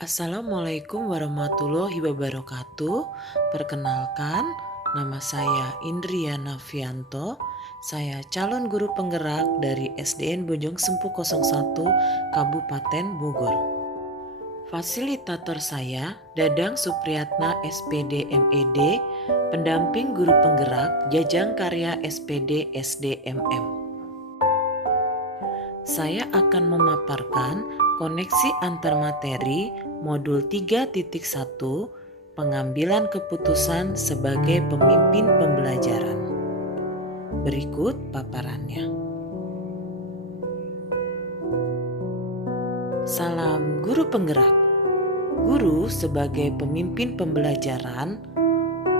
Assalamualaikum warahmatullahi wabarakatuh. Perkenalkan, nama saya Indriana Fianto. Saya calon guru penggerak dari SDN Bojong Sempu 01 Kabupaten Bogor. Fasilitator saya Dadang Supriyatna SPD MED, pendamping guru penggerak Jajang Karya SPD SDMM. Saya akan memaparkan koneksi antar materi modul 3.1 pengambilan keputusan sebagai pemimpin pembelajaran. Berikut paparannya. Salam guru penggerak. Guru sebagai pemimpin pembelajaran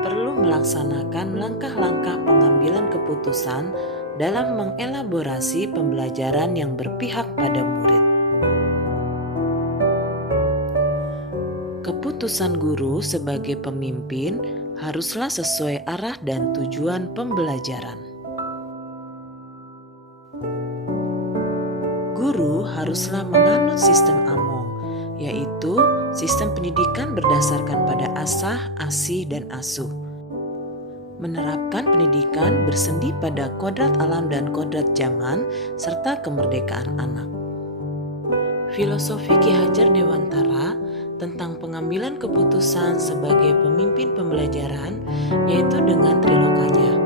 perlu melaksanakan langkah-langkah pengambilan keputusan dalam mengelaborasi pembelajaran yang berpihak pada murid. Keputusan guru sebagai pemimpin haruslah sesuai arah dan tujuan pembelajaran. Guru haruslah menganut sistem AMONG, yaitu sistem pendidikan berdasarkan pada asah, asih, dan asuh. Menerapkan pendidikan bersendi pada kodrat alam dan kodrat zaman serta kemerdekaan anak. Filosofi Ki Hajar Dewantara tentang pengambilan keputusan sebagai pemimpin pembelajaran yaitu dengan trilokanya.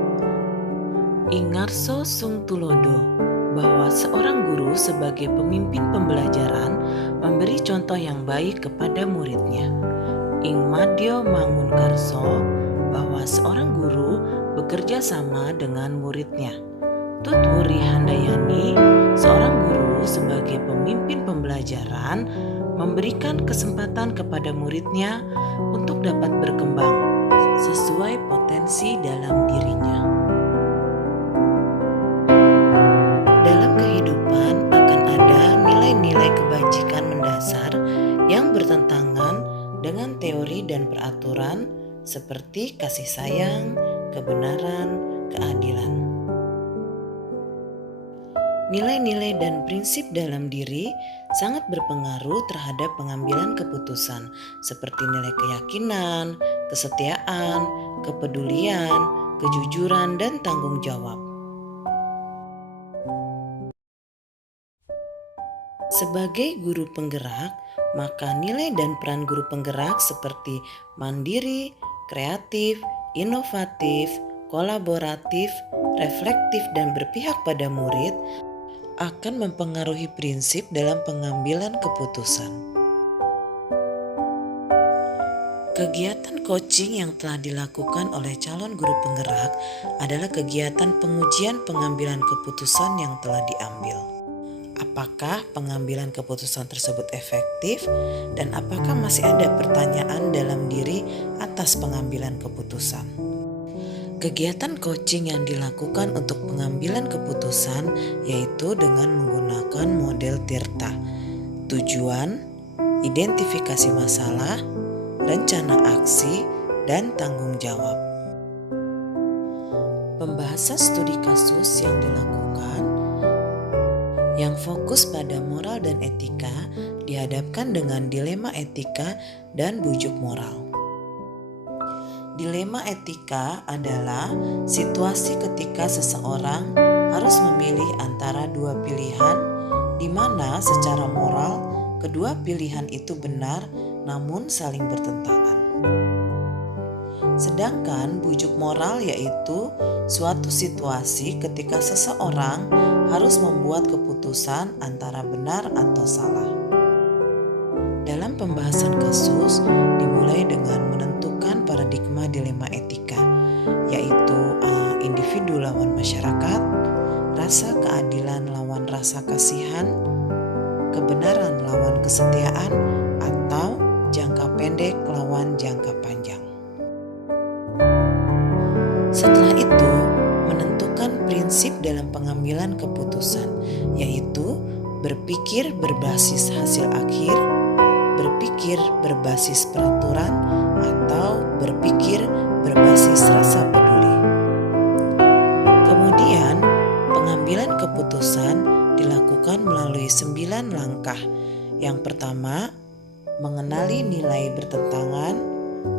Ingarso sung tulodo, bahwa seorang guru sebagai pemimpin pembelajaran memberi contoh yang baik kepada muridnya. Ing madya mangun karso, bahwa seorang guru bekerja sama dengan muridnya. Tut Wuri Handayani, seorang guru sebagai pemimpin pembelajaran memberikan kesempatan kepada muridnya untuk dapat berkembang sesuai potensi dalam dirinya. Dalam kehidupan akan ada nilai-nilai kebajikan mendasar yang bertentangan dengan teori dan peraturan seperti kasih sayang, kebenaran, keadilan. Nilai-nilai dan prinsip dalam diri sangat berpengaruh terhadap pengambilan keputusan, seperti nilai keyakinan, kesetiaan, kepedulian, kejujuran, dan tanggung jawab. Sebagai guru penggerak, maka nilai dan peran guru penggerak seperti mandiri, kreatif, inovatif, kolaboratif, reflektif, dan berpihak pada murid akan mempengaruhi prinsip dalam pengambilan keputusan. Kegiatan coaching yang telah dilakukan oleh calon guru penggerak adalah kegiatan pengujian pengambilan keputusan yang telah diambil. Apakah pengambilan keputusan tersebut efektif dan apakah masih ada pertanyaan dalam diri atas pengambilan keputusan? Kegiatan coaching yang dilakukan untuk pengambilan keputusan yaitu dengan menggunakan model Tirta. Tujuan, identifikasi masalah, rencana aksi, dan tanggung jawab. Pembahasan studi kasus yang dilakukan yang fokus pada moral dan etika dihadapkan dengan dilema etika dan bujuk moral. Dilema etika adalah situasi ketika seseorang harus memilih antara dua pilihan di mana secara moral kedua pilihan itu benar namun saling bertentangan. Sedangkan bujuk moral yaitu suatu situasi ketika seseorang harus membuat keputusan antara benar atau salah. Dalam pembahasan kasus dimulai dengan menentukan paradigma dilema etika, yaitu individu lawan masyarakat, rasa keadilan lawan rasa kasihan, kebenaran lawan kesetiaan, atau jangka pendek lawan jangka panjang. Setelah itu, menentukan prinsip dalam pengambilan keputusan, yaitu berpikir berbasis hasil akhir, berpikir berbasis peraturan, atau berpikir berbasis rasa peduli. Kemudian, pengambilan keputusan dilakukan melalui 9 langkah. Yang pertama, mengenali nilai bertentangan.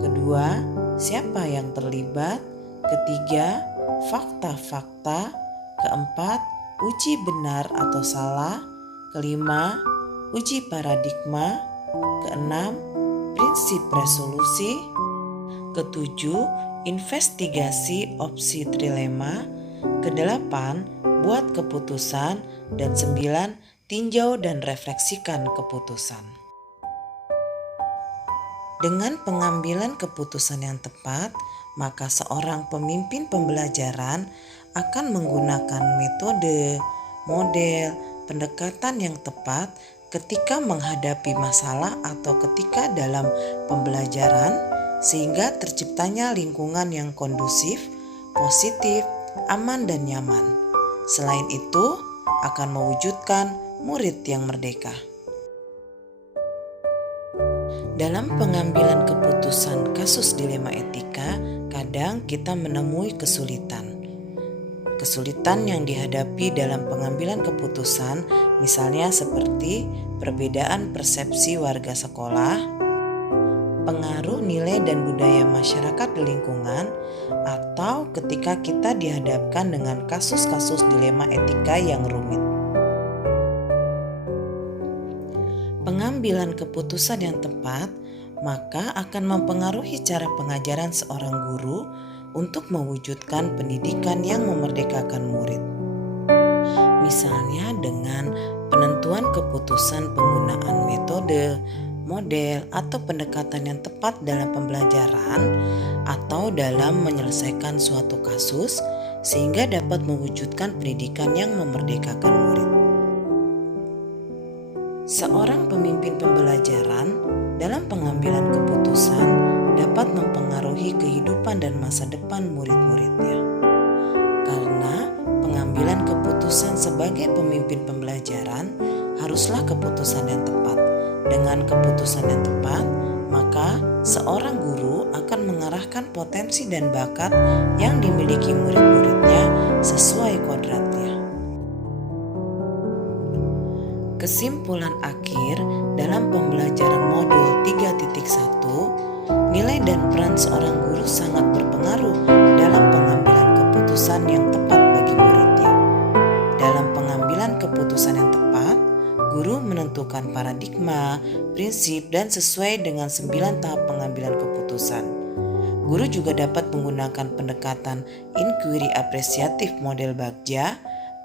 Kedua, siapa yang terlibat. Ketiga, fakta-fakta. Keempat, uji benar atau salah. Kelima, uji paradigma. Keenam, prinsip resolusi. Ketujuh, investigasi opsi trilema. Kedelapan, buat keputusan. Dan sembilan, tinjau dan refleksikan keputusan. Dengan pengambilan keputusan yang tepat, maka seorang pemimpin pembelajaran akan menggunakan metode, model, pendekatan yang tepat ketika menghadapi masalah atau ketika dalam pembelajaran, sehingga terciptanya lingkungan yang kondusif, positif, aman dan nyaman. Selain itu, akan mewujudkan murid yang merdeka. Dalam pengambilan keputusan kasus dilema etika, kadang kita menemui kesulitan. Kesulitan yang dihadapi dalam pengambilan keputusan misalnya seperti perbedaan persepsi warga sekolah, pengaruh nilai dan budaya masyarakat di lingkungan, atau ketika kita dihadapkan dengan kasus-kasus dilema etika yang rumit. Pengambilan keputusan yang tepat maka akan mempengaruhi cara pengajaran seorang guru untuk mewujudkan pendidikan yang memerdekakan murid. Misalnya dengan penentuan keputusan penggunaan metode, model, atau pendekatan yang tepat dalam pembelajaran atau dalam menyelesaikan suatu kasus sehingga dapat mewujudkan pendidikan yang memerdekakan murid. Seorang pemimpin pembelajaran dalam pengambilan keputusan dapat mempengaruhi kehidupan dan masa depan murid-muridnya. Karena pengambilan keputusan sebagai pemimpin pembelajaran haruslah keputusan yang tepat. Dengan keputusan yang tepat, maka seorang guru akan mengarahkan potensi dan bakat yang dimiliki murid-muridnya sesuai kodratnya. Kesimpulan akhir dalam pembelajaran modul 3.1, nilai dan peran seorang guru sangat berpengaruh dalam pengambilan keputusan yang tepat bagi muridnya. Dalam pengambilan keputusan yang tepat, guru menentukan paradigma, prinsip, dan sesuai dengan 9 tahap pengambilan keputusan. Guru juga dapat menggunakan pendekatan inquiry apresiatif model Bagja,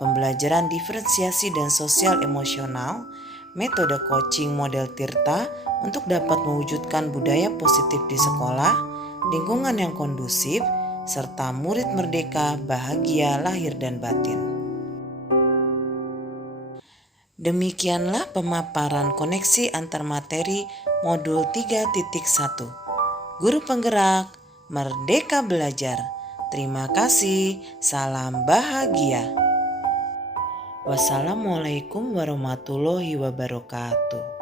pembelajaran diferensiasi dan sosial emosional, metode coaching model Tirta untuk dapat mewujudkan budaya positif di sekolah, lingkungan yang kondusif, serta murid merdeka, bahagia, lahir dan batin. Demikianlah pemaparan koneksi antar materi modul 3.1. Guru penggerak, merdeka belajar. Terima kasih, salam bahagia. Wassalamualaikum warahmatullahi wabarakatuh.